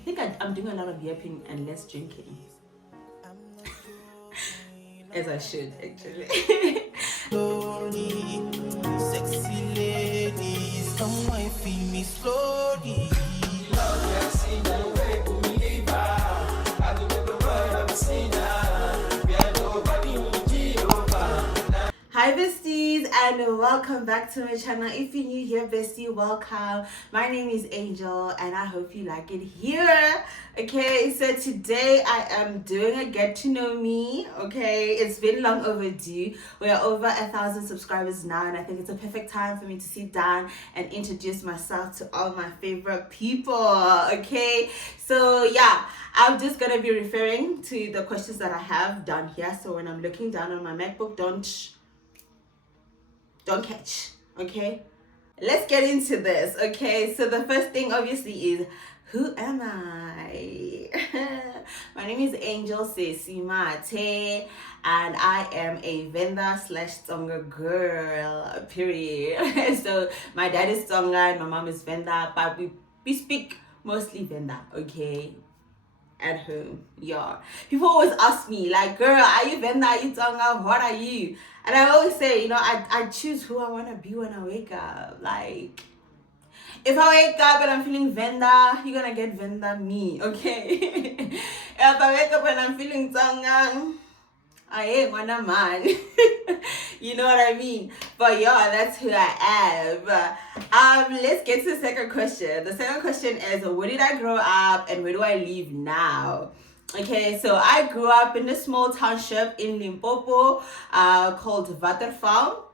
I think I'm doing a lot of yapping and less drinking. As I should, actually. Slowly, sexy ladies, come wine for me slowly. Hi besties and welcome back to my channel. If you're new here, bestie, welcome. My name is Angel and I hope you like it here. Okay, so today I am doing a get to know me. Okay, it's been long overdue. We are over 1,000 subscribers now, and I think it's a perfect time for me to sit down and introduce myself to all my favorite people. Okay, so yeah, I'm just gonna be referring to the questions that I have down here. So when I'm looking down on my MacBook, don't catch. Okay, let's get into this. Okay, so the first thing obviously is, who am I? My name is Angel Sesimate and I am a Venda / Tsonga girl, period. So my dad is Tsonga and my mom is Venda, but we speak mostly Venda, okay, at home. Yeah, people always ask me like, girl, are you Venda, are you Tsonga, what are you? And I always say, I choose who I want to be when I wake up. Like, if I wake up and I'm feeling Venda, you're gonna get Venda me, okay? If I wake up and I'm feeling Tsonga, I ain't wanna man. You know what I mean? But yeah, that's who I am. Let's get to the second question. The second question is, where did I grow up and where do I live now? Okay, so I grew up in a small township in Limpopo called Waterval.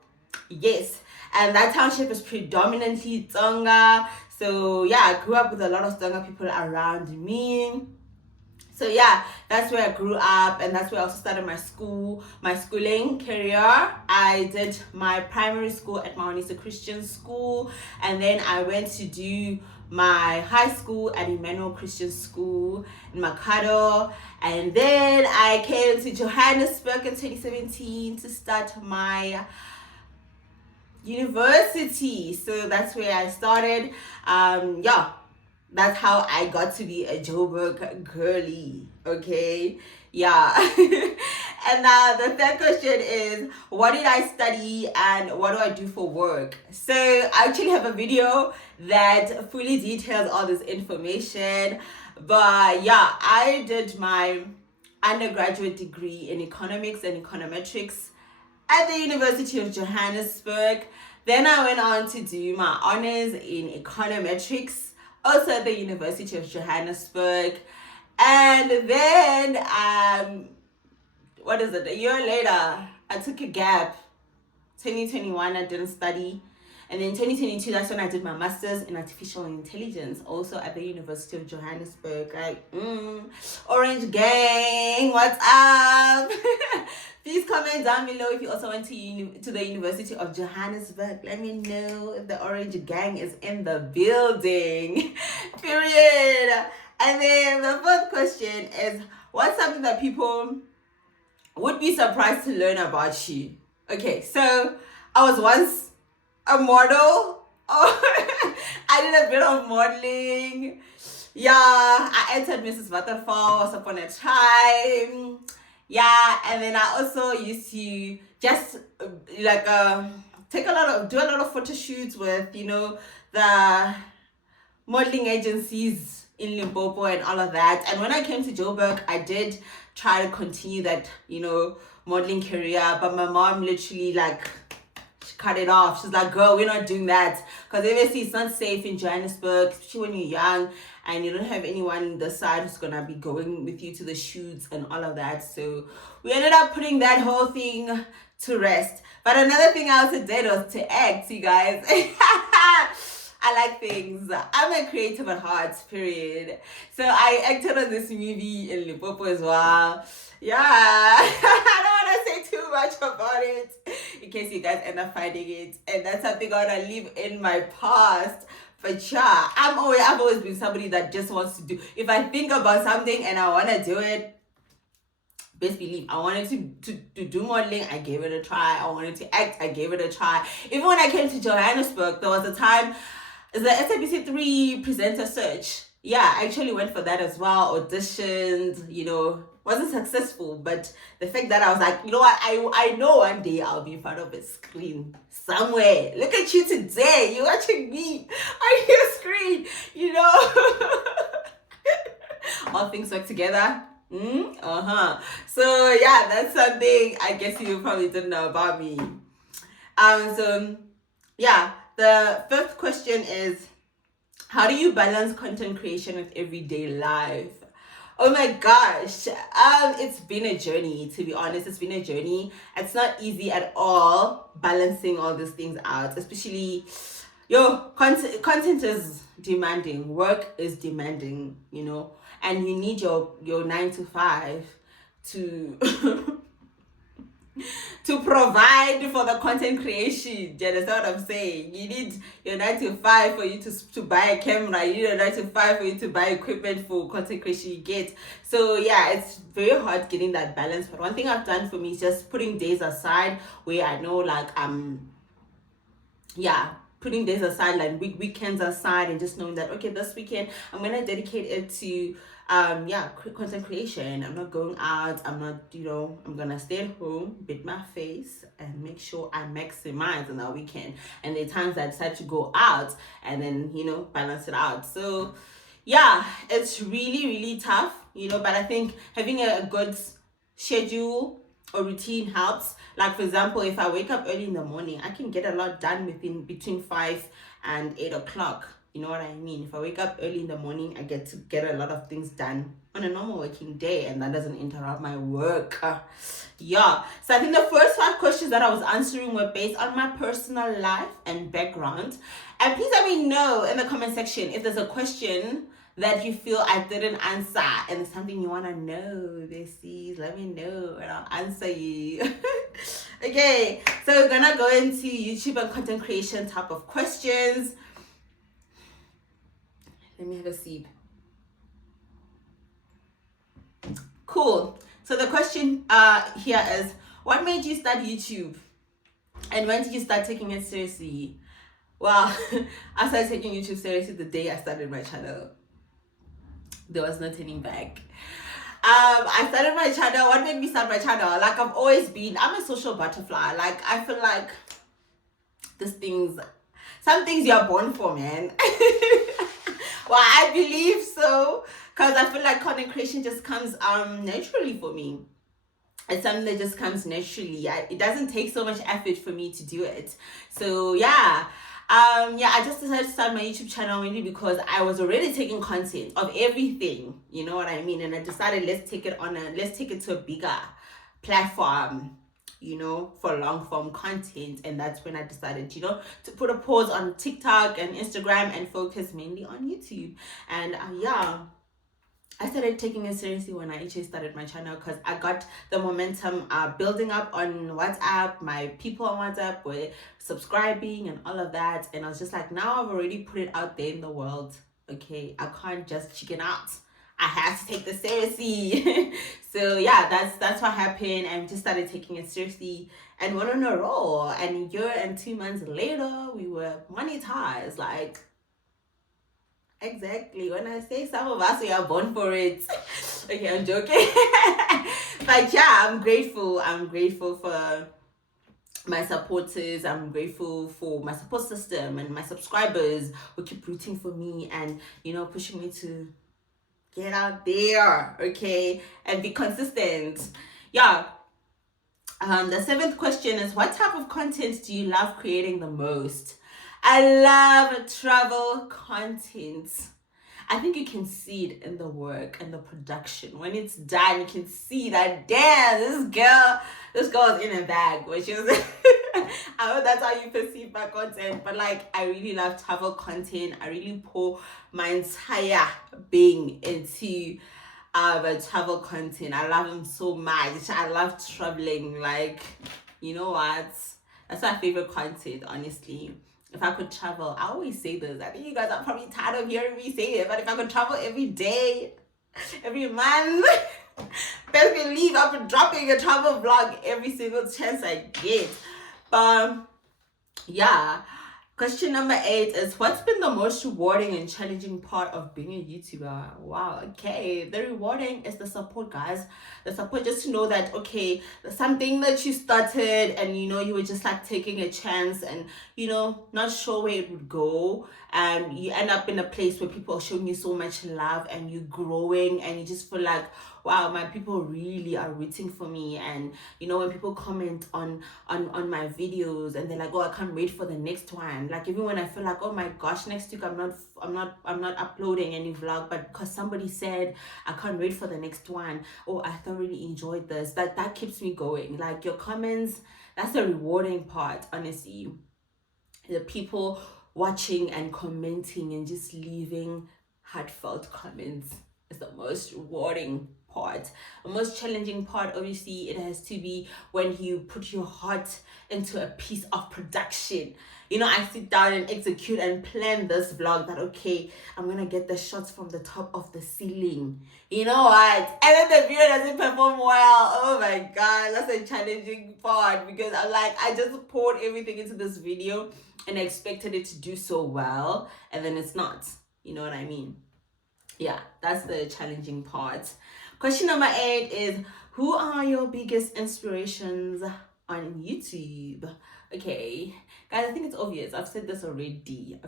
Yes, and that township is predominantly Tsonga. So yeah, I grew up with a lot of Tsonga people around me. So yeah, that's where I grew up, and that's where I also started my schooling career. I did my primary school at Maunisa Christian School, and then I went to do my high school at Emmanuel Christian School in Makado, and then I came to Johannesburg in 2017 to start my university. So that's where I started. Yeah, that's how I got to be a Joburg girly. Okay, yeah. And now the third question is, what did I study and what do I do for work? So I actually have a video that fully details all this information. But yeah, I did my undergraduate degree in economics and econometrics at the University of Johannesburg. Then I went on to do my honors in econometrics, also at the University of Johannesburg. And then, a year later, I took a gap. 2021, I didn't study. And then 2022, that's when I did my master's in artificial intelligence, also at the University of Johannesburg. Like, Orange Gang, what's up? Please comment down below if you also went to the University of Johannesburg. Let me know if the Orange Gang is in the building. Period. And then the fourth question is, what's something that people would be surprised to learn about you? Okay, so I was once a model. Oh, I did a bit of modeling. Yeah, I entered Mrs. Waterfall once upon a time. Yeah, and then I also used to just do a lot of photo shoots with the modeling agencies in Limpopo and all of that. And when I came to Joburg, I did try to continue that modeling career, but my mom literally she cut it off. She's like, girl, we're not doing that, because obviously it's not safe in Johannesburg, especially when you're young and you don't have anyone on the side who's gonna be going with you to the shoots and all of that. So we ended up putting that whole thing to rest. But another thing I also did was to act, you guys. I like things. I'm a creative at heart, period. So I acted on this movie in Limpopo as well. Yeah, I don't want to say too much about it in case you guys end up finding it. And that's something I want to leave in my past. But yeah, I've always been somebody that just wants to do. If I think about something and I want to do it, best believe I wanted to do modeling, I gave it a try. I wanted to act, I gave it a try. Even when I came to Johannesburg, there was a time, the SABC3 presenter search. yeah, I actually went for that as well, auditioned, wasn't successful, but the fact that I was like, you know what, I know one day I'll be in front of a screen somewhere. Look at you today, you're watching me on your screen, all things work together. So yeah, that's something I guess you probably didn't know about me. So yeah, the fifth question is, how do you balance content creation with everyday life? Oh my gosh. It's been a journey, to be honest. It's been a journey. It's not easy at all balancing all these things out, especially content is demanding, work is demanding, and you need your 9 to 5 to to provide for the content creation. Do you understand what I'm saying? You need your 9 to 5 for you to buy a camera. You need your 9 to 5 for you to buy equipment for content creation you get. So yeah, it's very hard getting that balance. But one thing I've done for me is just putting days aside where I know putting days aside, like weekends aside, and just knowing that, okay, this weekend I'm gonna dedicate it to content creation. I'm not going out. I'm not, I'm gonna stay at home, beat my face, and make sure I maximize on that weekend. And there are times I decide to go out and then, balance it out. So yeah, it's really, really tough, but I think having a good schedule or routine helps. Like, for example, if I wake up early in the morning, I can get a lot done between 5 and 8 o'clock. You know what I mean? If I wake up early in the morning, I get to get a lot of things done on a normal working day, and that doesn't interrupt my work. So I think the first 5 questions that I was answering were based on my personal life and background. And please let me know in the comment section if there's a question that you feel I didn't answer and it's something you want to know, besties. Let me know and I'll answer you. Okay, so we're gonna go into YouTube and content creation type of questions. Let me have a sip. Cool. So the question here is, what made you start YouTube? And when did you start taking it seriously? Well, I started taking YouTube seriously the day I started my channel. There was no turning back. I started my channel. What made me start my channel? Like, I've always been, I'm a social butterfly. Like, I feel like some things you're born for, man. Well, I believe so, because I feel like content creation just comes naturally for me. It's something that just comes naturally. It doesn't take so much effort for me to do it. So yeah. I just decided to start my YouTube channel mainly because I was already taking content of everything, you know what I mean? And I decided, let's take it to a bigger platform, for long form content. And that's when I decided, to put a pause on TikTok and Instagram and focus mainly on YouTube. And I started taking it seriously when I actually started my channel, because I got the momentum building up on WhatsApp. My people on WhatsApp were subscribing and all of that. And I was just like, now I've already put it out there in the world. Okay, I can't just chicken out. I have to take this seriously. So yeah, that's what happened. And we just started taking it seriously and went on a roll. And a year and 2 months later, we were monetized. Like, exactly. When I say some of us, we are born for it. Okay, I'm joking. But yeah, I'm grateful. I'm grateful for my supporters. I'm grateful for my support system and my subscribers who keep rooting for me and, pushing me to get out there, okay, and be consistent. Yeah. The 7th question is, what type of content do you love creating the most? I love travel content. I think you can see it in the work and the production. When it's done, you can see that, damn, this girl is in a bag, which is I know that's how you perceive my content, but like, I really love travel content. I really pour my entire being into travel content. I love them so much. I love traveling. Like, you know what? That's my favorite content, honestly. If I could travel, I always say this. I think you guys are probably tired of hearing me say it, but if I could travel every day, every month, best believe I'll be dropping a travel vlog every single chance I get. But yeah, Question number 8 is, what's been the most rewarding and challenging part of being a YouTuber? Wow, okay. The rewarding is the support, guys. The support, just to know that, okay, something that you started and, you were just like taking a chance and, not sure where it would go. And you end up in a place where people are showing you so much love and you're growing and you just feel like, wow, my people really are rooting for me. And when people comment on my videos and they're like, oh, I can't wait for the next one. Like, even when I feel like, oh my gosh, next week I'm not uploading any vlog, but because somebody said I can't wait for the next one, oh, I thoroughly enjoyed this, that keeps me going. Like, your comments, that's the rewarding part, honestly. The people watching and commenting and just leaving heartfelt comments is the most rewarding part. The most challenging part, obviously, it has to be when you put your heart into a piece of production. I sit down and execute and plan this vlog that, okay, I'm gonna get the shots from the top of the ceiling. You know what? And then the video doesn't perform well. Oh my god, that's a challenging part, because I just poured everything into this video and I expected it to do so well, and then it's not. You know what I mean? Yeah, that's the challenging part. Question number 8 is, who are your biggest inspirations on YouTube? Okay, guys, I think it's obvious. I've said this already.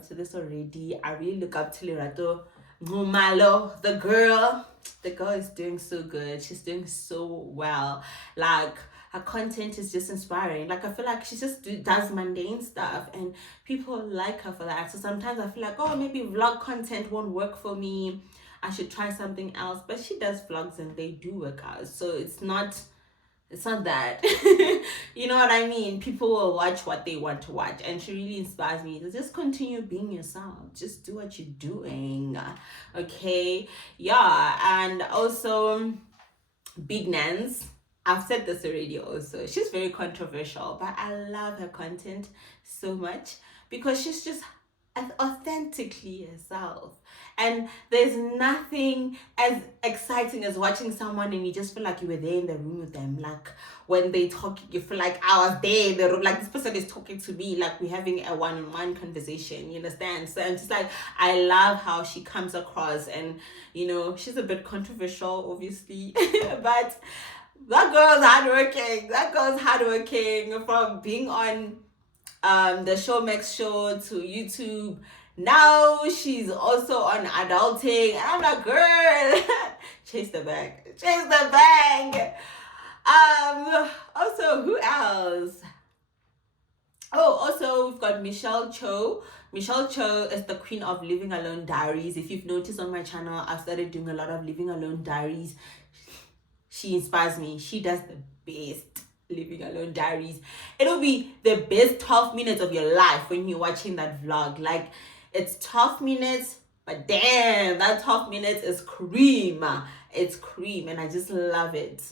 I really look up to Lerato Ngumalo, the girl. The girl is doing so good. She's doing so well. Like, her content is just inspiring. Like, I feel like she just does mundane stuff and people like her for that. So sometimes I feel like, oh, maybe vlog content won't work for me, I should try something else. But she does vlogs and they do work out, so it's not that. You know what I mean? People will watch what they want to watch, and she really inspires me to just continue being yourself. Just do what you're doing. Okay, yeah. And also, Big Nans, I've said this already also, she's very controversial, but I love her content so much because she's just authentically herself. And there's nothing as exciting as watching someone and you just feel like you were there in the room with them. Like, when they talk, you feel like I was there in the room, like this person is talking to me, like we're having a one-on-one conversation, you understand? So I'm just like, I love how she comes across, and she's a bit controversial, obviously. But that girl's hardworking from being on the Showmax show to YouTube. Now she's also on adulting, and I'm like, girl, chase the bag. Also, who else? Oh, also, we've got Michelle Cho. Michelle Cho is the queen of Living Alone Diaries. If you've noticed on my channel, I've started doing a lot of Living Alone Diaries. She inspires me. She does the best Living Alone Diaries. It'll be the best 12 minutes of your life when you're watching that vlog. Like, it's 12 minutes, but damn, that 12 minutes is cream. It's cream, and I just love it.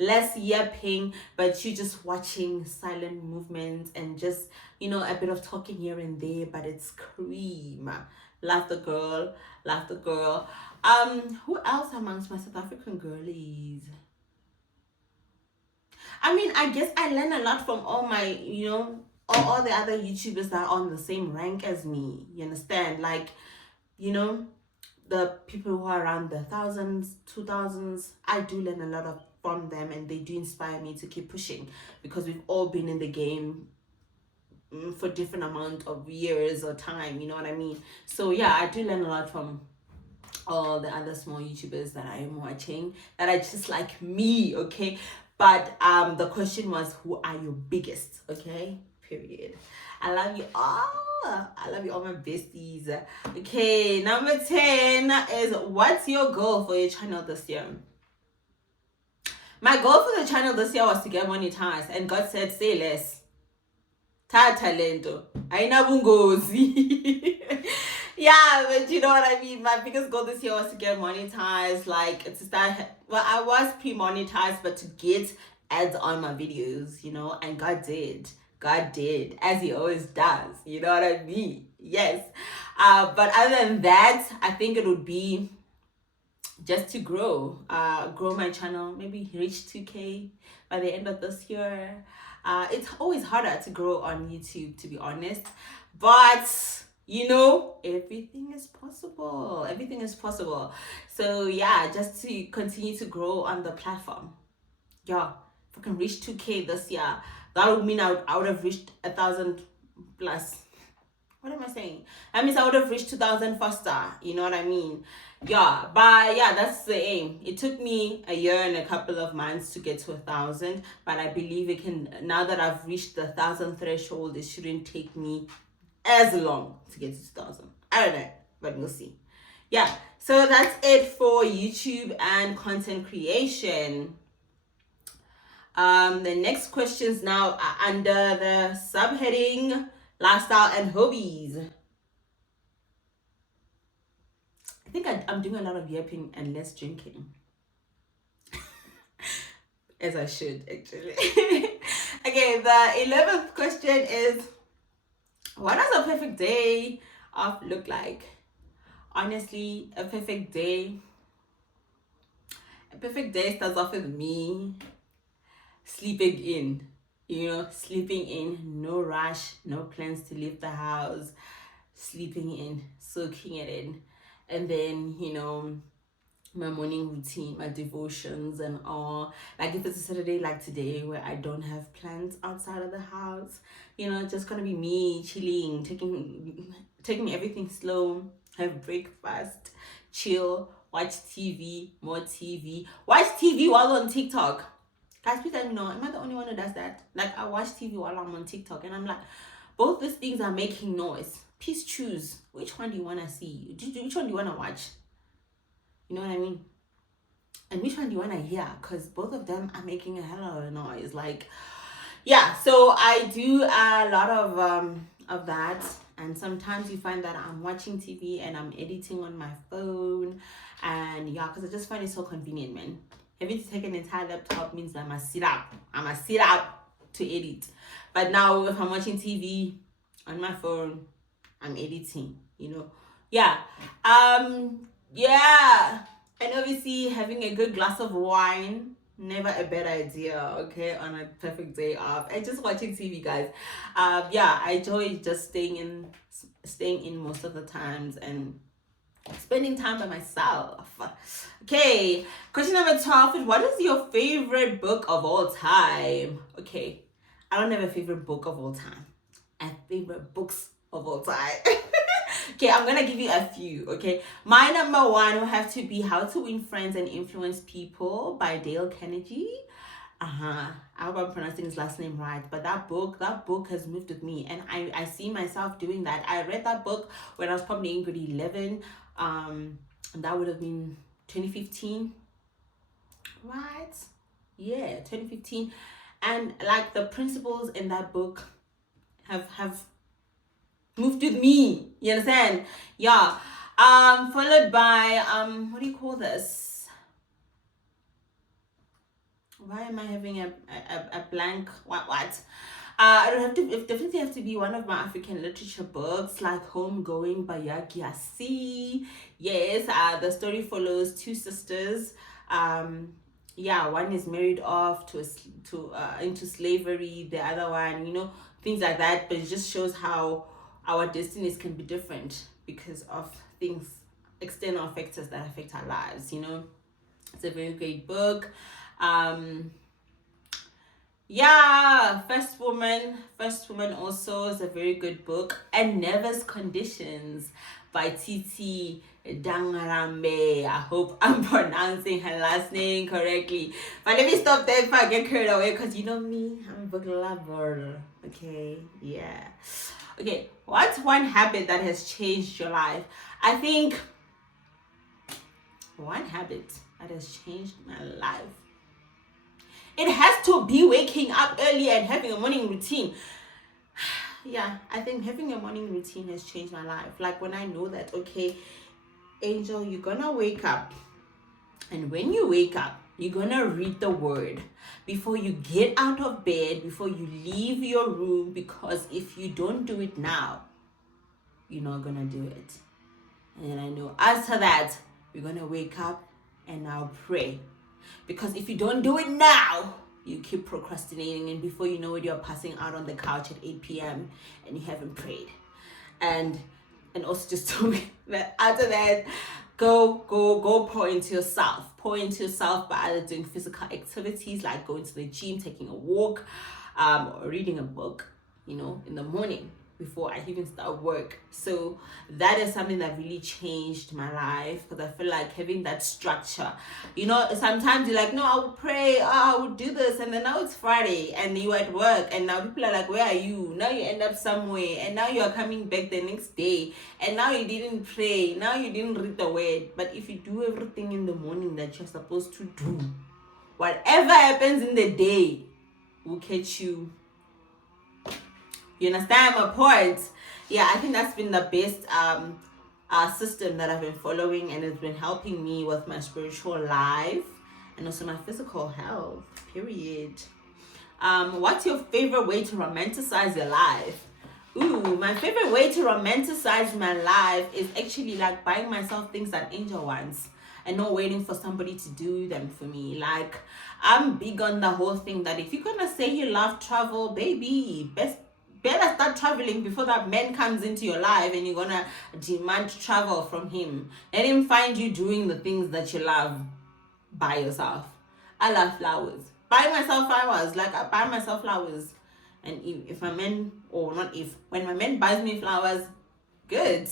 Less yapping, but you just watching silent movements and just, a bit of talking here and there, but it's cream. Love the girl. Who else amongst my South African girlies? I mean, I guess I learn a lot from all my, all the other YouTubers that are on the same rank as me. You understand? Like, the people who are around the thousands, 2000s, I do learn a lot from them, and they do inspire me to keep pushing, because we've all been in the game for different amount of years or time, you know what I mean? So yeah, I do learn a lot from all the other small YouTubers that I am watching, that are just like me, okay? But the question was, who are your biggest? Okay, period. I love you all, my besties. Okay, number 10 is, what's your goal for your channel this year? My goal for the channel this year was to get monetized, and God said, say less. Ta talento. Aina bungozi. Yeah, but you know what I mean? My biggest goal this year was to get monetized. Like, to start, well, I was pre-monetized, but to get ads on my videos, and God did, as he always does, you know what I mean? Yes. But other than that, I think it would be just to grow my channel, maybe reach 2K by the end of this year. It's always harder to grow on YouTube, to be honest, but everything is possible. Everything is possible. So yeah, just to continue to grow on the platform. Yeah, if I can reach 2K this year, that would mean I would have reached 1,000 plus. What am I saying? That means I would have reached 2,000 faster. You know what I mean? Yeah, but yeah, that's the aim. It took me a year and a couple of months to get to 1,000, but I believe it can. Now that I've reached the 1,000 threshold, it shouldn't take me as long to get to 2,000. I don't know, but we'll see. Yeah, so that's it for YouTube and content creation. The next questions now are under the subheading lifestyle and hobbies. I think I'm doing a lot of yapping and less drinking. As I should, actually. Okay, the 11th question is, what does a perfect day off look like? Honestly, a perfect day starts off with me sleeping in. Sleeping in, no rush, no plans to leave the house, sleeping in, soaking it in. And then, my morning routine, my devotions and all. Like if it's a Saturday like today where I don't have plans outside of the house, just gonna be me chilling, taking everything slow, have breakfast, chill, watch TV, more TV, watch TV while on TikTok. Guys, please let me know, am I the only one who does that? Like I watch TV while I'm on TikTok and I'm like, both these things are making noise. Please choose. Which one do you want to see? Which one do you want to watch? You know what I mean? And which one do you want to hear? Because both of them are making a hell of a noise. Like, yeah, so I do a lot of that. And sometimes you find that I'm watching TV and I'm editing on my phone. And yeah, because I just find it so convenient, man. Having to take an entire laptop means I must sit up. I must sit up to edit. But now if I'm watching TV on my phone, I'm editing, Yeah. Yeah. And obviously having a good glass of wine, never a bad idea, okay, on a perfect day off. And just watching TV, guys. Yeah, I enjoy just staying in most of the times and spending time by myself. Okay, question number 12 is, what is your favorite book of all time? Okay, I don't have a favorite book of all time. I have favorite books of all time. Okay, I'm gonna give you a few. Okay, my number one will have to be How to Win Friends and Influence People by Dale Carnegie. I hope I'm pronouncing his last name right, but that book has moved with me, and I see myself doing that. I read that book when I was probably in grade 11, and that would have been 2015, right? Yeah, 2015, and like the principles in that book have moved with me. You understand? Yeah. Followed by what do you call this? Why am I having a blank? What? It definitely have to be one of my African literature books, like Homegoing by Yagiasi. Yes, the story follows two sisters. One is married off into slavery. The other one, things like that. But it just shows how our destinies can be different because of things, external factors that affect our lives. It's a very great book. First Woman also is a very good book. And Nervous Conditions by Titi Dangarambe. I hope I'm pronouncing her last name correctly. But let me stop there if I get carried away, because you know me, I'm a book lover. Okay, yeah. Okay, what's one habit that has changed your life? I think one habit that has changed my life, it has to be waking up early and having a morning routine. Yeah, I think having a morning routine has changed my life. Like when I know that, okay, Angel, you're gonna wake up. And when you wake up, you're gonna read the word before you get out of bed, before you leave your room, because if you don't do it now, you're not gonna do it. And then I know after that, we're gonna wake up and now pray. Because if you don't do it now, you keep procrastinating, and before you know it, you're passing out on the couch at 8 p.m. and you haven't prayed. And also just told me that after that, go pour into yourself. Pour into yourself by either doing physical activities like going to the gym, taking a walk, or reading a book, in the morning before I even start work. So that is something that really changed my life, because I feel like having that structure, sometimes you're like, no, I will pray, I will do this, and then now it's Friday and you're at work, and now people are like, where are you? Now you end up somewhere, and now you are coming back the next day, and now you didn't pray, now you didn't read the word. But if you do everything in the morning that you're supposed to do, whatever happens in the day will catch you. You understand my point? Yeah, I think that's been the best system that I've been following, and it's been helping me with my spiritual life and also my physical health, period. What's your favorite way to romanticize your life? Ooh, my favorite way to romanticize my life is actually like buying myself things that Angel wants and not waiting for somebody to do them for me. Like, I'm big on the whole thing that if you're gonna say you love travel, baby, better start traveling before that man comes into your life and you're gonna demand travel from him. Let him find you doing the things that you love by yourself. I love flowers. Buy myself flowers. Like, I buy myself flowers. And if my man, or not if, when my man buys me flowers, good.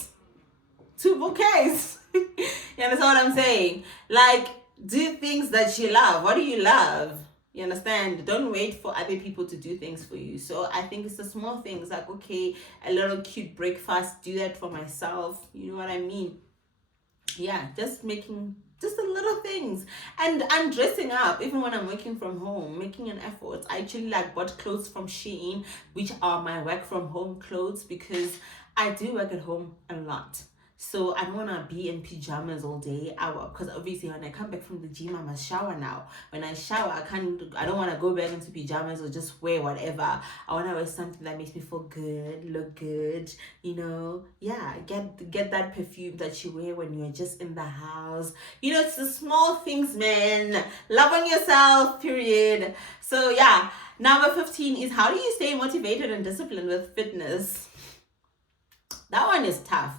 2 bouquets. You understand what I'm saying? Like, do things that you love. What do you love? You understand? Don't wait for other people to do things for you. So I think it's the small things, like, okay, a little cute breakfast, do that for myself. You know what I mean? Yeah, just making just the little things. And I'm dressing up even when I'm working from home, making an effort. I actually bought clothes from Shein, which are my work from home clothes, because I do work at home a lot. So I don't want to be in pajamas all day. Because obviously when I come back from the gym, I must shower now. When I shower, I don't want to go back into pajamas or just wear whatever. I want to wear something that makes me feel good, look good, Yeah, get that perfume that you wear when you're just in the house. It's the small things, man. Love on yourself, period. So yeah, number 15 is, how do you stay motivated and disciplined with fitness? That one is tough.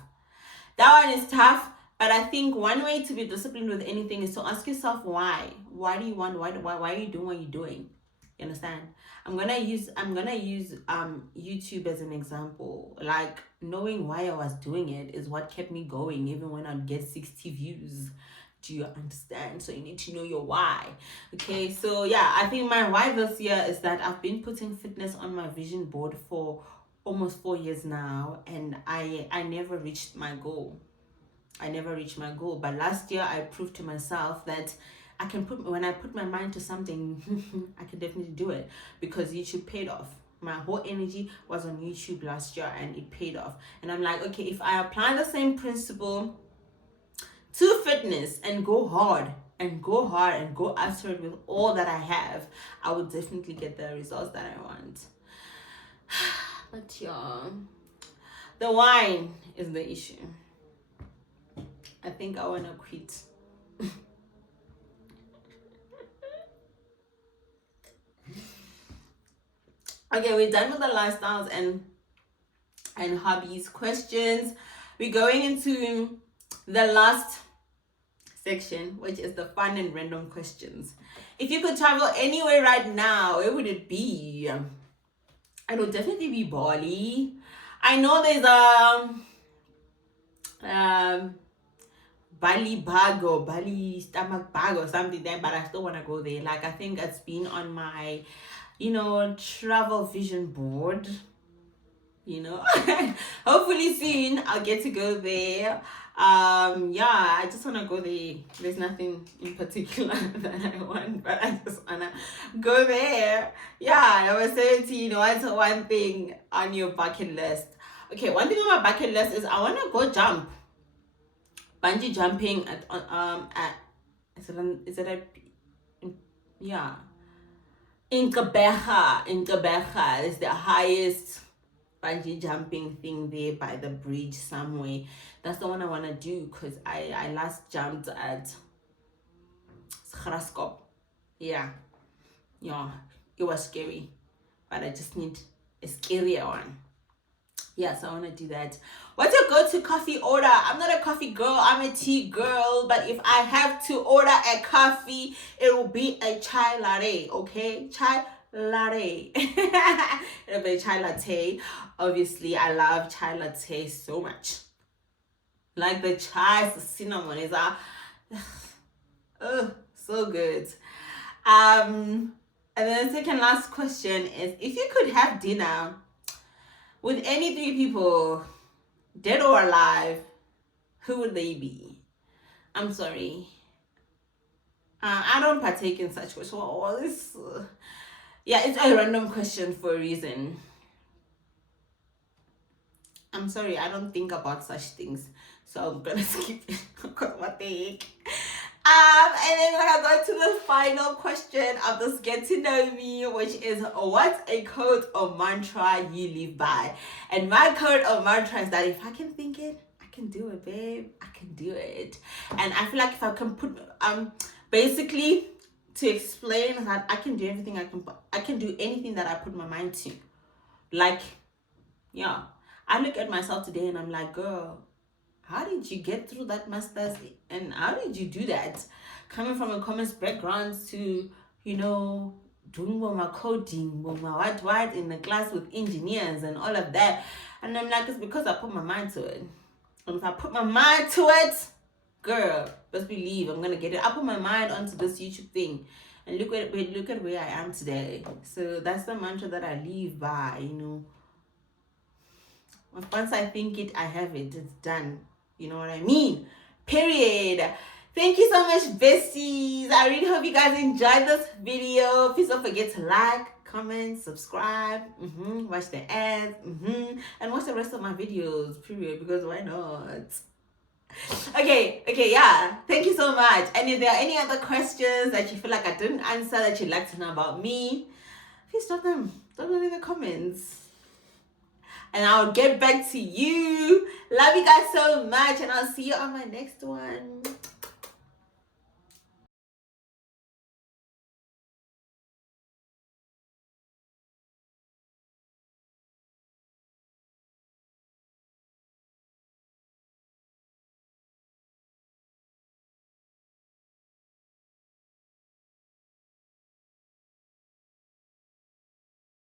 But I think one way to be disciplined with anything is to ask yourself why. Why do you want? Why are you doing what you're doing? You understand? I'm gonna use YouTube as an example. Like, knowing why I was doing it is what kept me going, even when I'd get 60 views. Do you understand? So you need to know your why. Okay, so yeah, I think my why this year is that I've been putting fitness on my vision board for almost 4 years now, and I never reached my goal. But last year I proved to myself that when I put my mind to something, I can definitely do it, because YouTube paid off. My whole energy was on YouTube last year and it paid off. And I'm like, okay, if I apply the same principle to fitness and go hard and go after it with all that I have, I will definitely get the results that I want. But yeah, the wine is the issue. I think I want to quit. Okay, we're done with the lifestyles and hobbies questions. We're going into the last section, which is the fun and random questions. If you could travel anywhere right now, where would it be? It would definitely be Bali. I know there's Bali bag or Bali stomach bag or something there, but I still want to go there. Like, I think it's been on my travel vision board. Hopefully soon I'll get to go there. Yeah, I just want to go there. There's nothing in particular that I want, but I just want to go there. Yeah, number 17, what's one thing on your bucket list? Okay, one thing on my bucket list is I want to go jump. Bungee jumping at in Gqeberha is the highest bungee jumping thing there by the bridge somewhere. That's the one I want to do, because I last jumped at Graskop. Yeah, Yeah, it was scary, but I just need a scarier one. Yes, I want to do that. What's your go-to coffee order? I'm not a coffee girl, I'm a tea girl, but if I have to order a coffee, it will be a chai latte, okay? Chai latte. It'll be a chai latte. Obviously, I love chai latte so much. Like the chai, the cinnamon is so good. And then the second last question is, if you could have dinner with any three people, dead or alive, who would they be? I'm sorry. I don't partake in such questions. Well, yeah, it's a random question for a reason. I'm sorry, I don't think about such things. So I'm gonna skip it. What the heck? And then we're gonna go to the final question of this Get to Know Me, which is, what's a quote or mantra you live by? And my quote or mantra is that if I can think it, I can do it, babe. I can do it. And I feel like if I can put basically, to explain that I can do everything, I can do anything that I put my mind to. Like, yeah, I look at myself today and I'm like, girl, how did you get through that master's, and how did you do that? Coming from a commerce background to, doing my coding, my what in the class with engineers and all of that. And I'm like, it's because I put my mind to it. And if I put my mind to it, girl, best believe I'm gonna get it. I put my mind onto this YouTube thing, and look at where I am today. So that's the mantra that I live by. Once I think it, I have it. It's done. You know what I mean? Period. Thank you so much, besties. I really hope you guys enjoyed this video. Please don't forget to like, comment, subscribe, watch the ads, and watch the rest of my videos, period, because why not? Okay, yeah. Thank you so much. And if there are any other questions that you feel like I didn't answer that you'd like to know about me, please drop them in the comments. And I'll get back to you. Love you guys so much, and I'll see you on my next one.